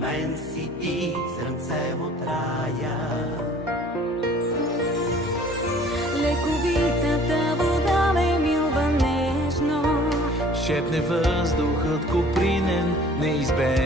мен си ти, зрънце от рая. Лековитата вода ме милва нежно, шепне въздухът копринен, неизбежно.